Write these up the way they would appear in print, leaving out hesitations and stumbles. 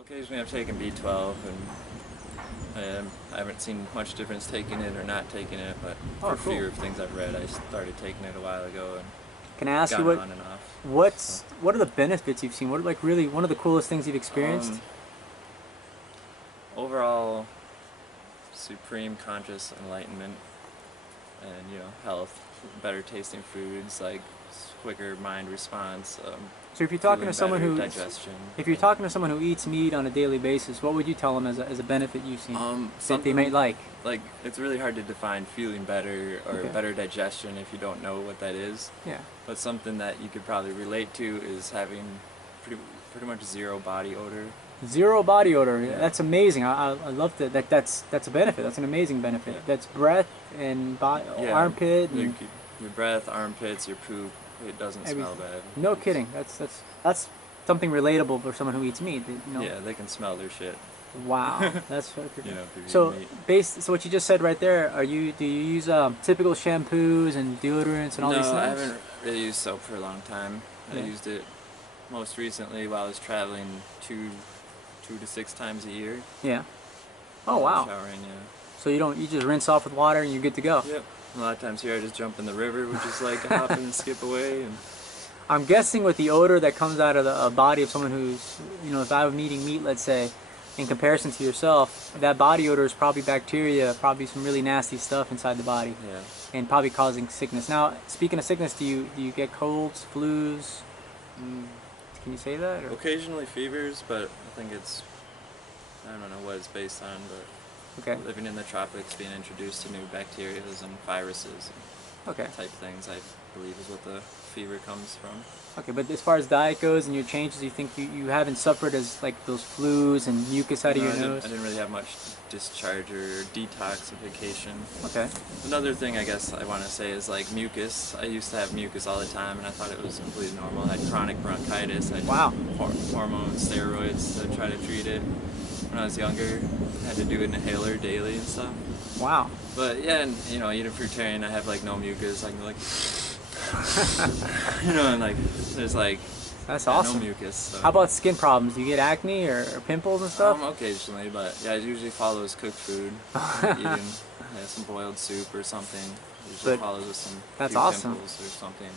Occasionally I've taken B12, and I haven't seen much difference taking it or not taking it, but Oh, for cool. fear of things I've read, I started taking it a while ago and Can I ask you gone on and off. what are the benefits you've seen? What are like really one of the coolest things you've experienced? Overall, supreme conscious enlightenment and, health, better tasting foods, like quicker mind response, So if you're talking to feeling someone better, who digestion. if you're talking to someone who eats meat on a daily basis, what would you tell them as a benefit you've seen that they might like? Like, it's really hard to define feeling better or Okay. better digestion if you don't know what that is. Yeah. But something that you could probably relate to is having pretty much zero body odor. Zero body odor. Yeah. That's amazing. I love that. That's a benefit. That's an amazing benefit. Yeah. That's breath and armpit. And Your breath, armpits, your poop, it doesn't smell bad. No kidding. That's something relatable for someone who eats meat. Yeah, they can smell their shit. Wow, that's so cool. So So what you just said right there, do you use typical shampoos and deodorants and all these things? No, I haven't really used soap for a long time. Yeah. I used it most recently while I was traveling two to 6 times a year. Yeah. Oh wow. Showering, yeah. So you just rinse off with water and you're good to go. Yep. A lot of times here I just jump in the river, which is like a hop and skip away. And I'm guessing with the odor that comes out of the body of someone who's, if I was eating meat, let's say, in comparison to yourself, that body odor is probably bacteria, probably some really nasty stuff inside the body, yeah. and probably causing sickness. Now, speaking of sickness, do you get colds, flus? Can you say that? Or? Occasionally fevers, but I think I don't know what it's based on, but Okay. living in the tropics, being introduced to new bacteria and viruses Okay. type things, I believe is what the fever comes from. Okay, but as far as diet goes and your changes, you think you haven't suffered as like those flus and mucus out of your nose? I didn't really have much discharge or detoxification. Okay. Another thing I guess I want to say is like mucus. I used to have mucus all the time and I thought it was completely normal. I had chronic bronchitis. I had Wow. hormones, steroids to try to treat it. When I was younger, I had to do an inhaler daily and stuff. Wow. But yeah, and eating fruitarian, I have like no mucus. I can like, and like there's like That's no awesome. mucus. So. How about skin problems? Do you get acne or pimples and stuff? Occasionally, but yeah, it usually follows cooked food. Eating some boiled soup or something. Usually follows with some That's few awesome. pimples or something.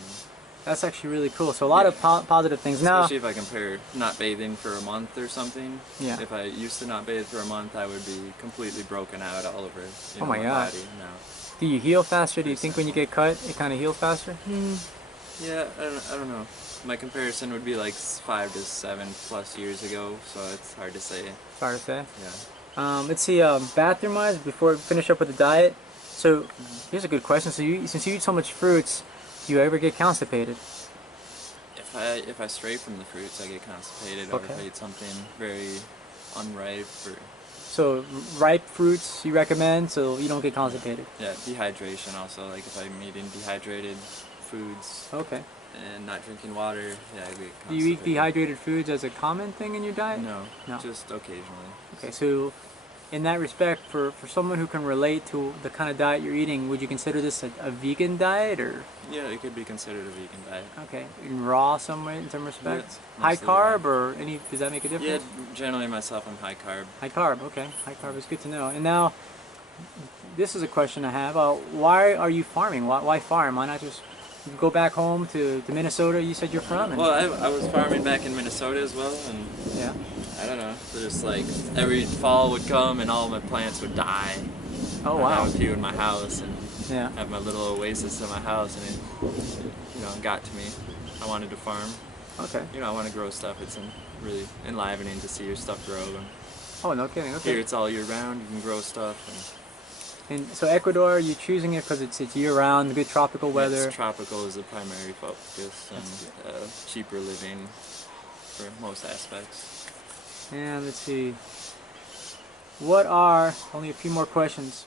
That's actually really cool. So a lot of positive things. Now, Especially if I compare not bathing for a month or something. Yeah. If I used to not bathe for a month, I would be completely broken out all over Oh my God. body now. do you heal faster? Do you think when you get cut, it kind of heals faster? Yeah, I don't know. My comparison would be like 5 to 7+ years ago, so it's hard to say. It's hard to say. Yeah. Let's see, bathroom-wise, before we finish up with the diet. So, here's a good question. So, since you eat so much fruits, do you ever get constipated? If I stray from the fruits, I get constipated. Or if I eat something very unripe or So, ripe fruits you recommend, so you don't get constipated. yeah, dehydration also. Like if I'm eating dehydrated foods Okay. and not drinking water, yeah, I get constipated. Do you eat dehydrated foods as a common thing in your diet? No, No. just occasionally. Okay, so in that respect, for someone who can relate to the kind of diet you're eating, would you consider this a vegan diet or? Yeah, it could be considered a vegan diet. Okay, in raw in some respects? Yeah, High mostly carb or any, does that make a Yeah, difference? generally myself I'm high carb. High carb, okay. High carb is good to know. And now, this is a question I have. Why are you farming? Why farm? Why not just go back home to Minnesota you said you're from? And, Well, I was farming back in Minnesota as well, and yeah. I don't know, just like every fall would come and all my plants would die. Oh, I wow. have a few in my house and Yeah. have my little oasis in my house, and it got to me. I wanted to farm. Okay. I want to grow stuff. It's really enlivening to see your stuff grow. And Oh, no kidding. here Okay. it's all year round. You can grow stuff. And so Ecuador, you're choosing it because it's year-round, good tropical weather. Yes, tropical is the primary focus, and cheaper living for most aspects. And let's see. What are, only a few more questions,